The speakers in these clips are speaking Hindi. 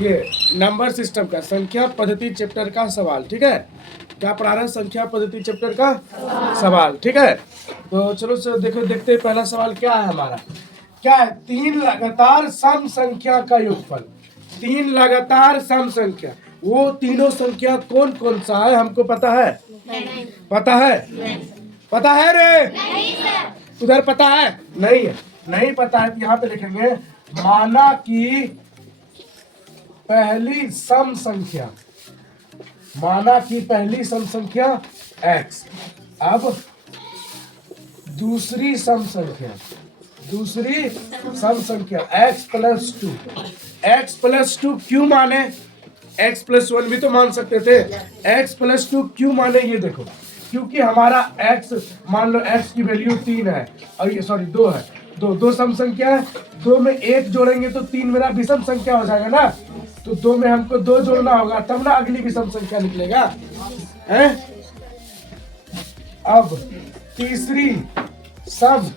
ये नंबर सिस्टम का संख्या पद्धति चैप्टर का सवाल, ठीक है। क्या पढ़ा रहे हैं? संख्या पद्धति चैप्टर का सवाल, ठीक है। तो चलो सर देखो, देखते हैं पहला सवाल क्या है हमारा। क्या है? तीन लगातार सम संख्या का योगफल। तीन लगातार सम संख्या, वो तीनों संख्या कौन कौन सा है हमको पता है? नहीं। पता है? नहीं। पता है रे? नहीं सर। उधर पता है? नहीं है। नहीं पता है तो यहाँ पे लिखेंगे माना कि पहली सम संख्या, माना कि पहली सम संख्या x। अब दूसरी सम संख्या, दूसरी सम संख्या x प्लस 2। x प्लस 2 क्यों माने? x प्लस 1 भी तो मान सकते थे। x प्लस 2 क्यों माने? ये देखो, क्योंकि हमारा x, मान लो x की वैल्यू 3 है और ये सॉरी 2 है। दो सम संख्या है, 2 में 1 जोड़ेंगे तो 3 मेरा विषम संख्या हो जाएगा ना। तो 2 में हमको 2 जोड़ना होगा तब ना अगली विषम संख्या निकलेगा, हैं? अब तीसरी सम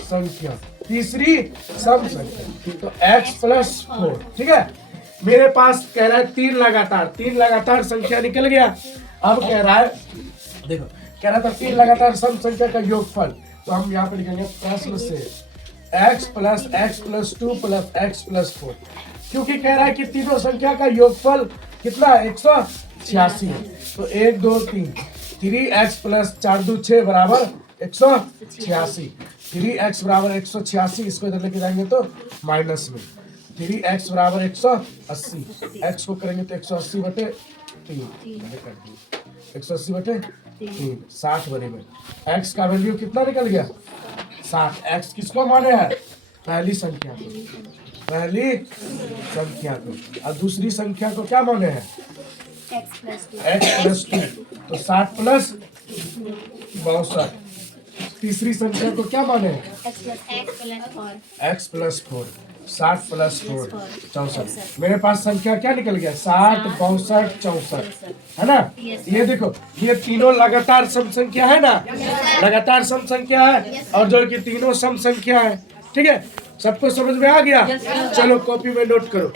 संख्या, तीसरी सम संख्या तो x प्लस 4, ठीक है। मेरे पास कह रहा है तीन लगातार संख्या निकल गया। अब कह रहा है, देखो कह रहा था तीन लगातार सम संख्या का योगफल, तो हम यहाँ पे लिखेंगे प्रश्न से x plus 2 plus x plus 4, क्योंकि कह रहा है कि तीनों संख्या का योगफल कितना है? 186 है। तो 1 2 3, 3x प्लस 4 2 6 बराबर 186। 3x बराबर 186, इसको इधर लेके जाएंगे तो माइनस में 3x बराबर 180, x को करेंगे तो 180 बटे 3, 180 बटे 3, 60 बने में x का वैल्यू कितना निकल गया? 60। x किसको माने हैं? पहली संख्या को, पहली संख्या को। और दूसरी संख्या को क्या माने हैं? x plus 2। तो 60 प्लस 62। तीसरी संख्या को क्या माने हैं? x plus 4। 60 प्लस 4 64। मेरे पास संख्या क्या निकल गया? 60 62 64, है ना। ये देखो, ये तीनों लगातार सम संख्या है ना, लगातार सम संख्या है और जो कि तीनों सम संख्या है, ठीक है। सबको समझ में आ गया? चलो कॉपी में नोट करो।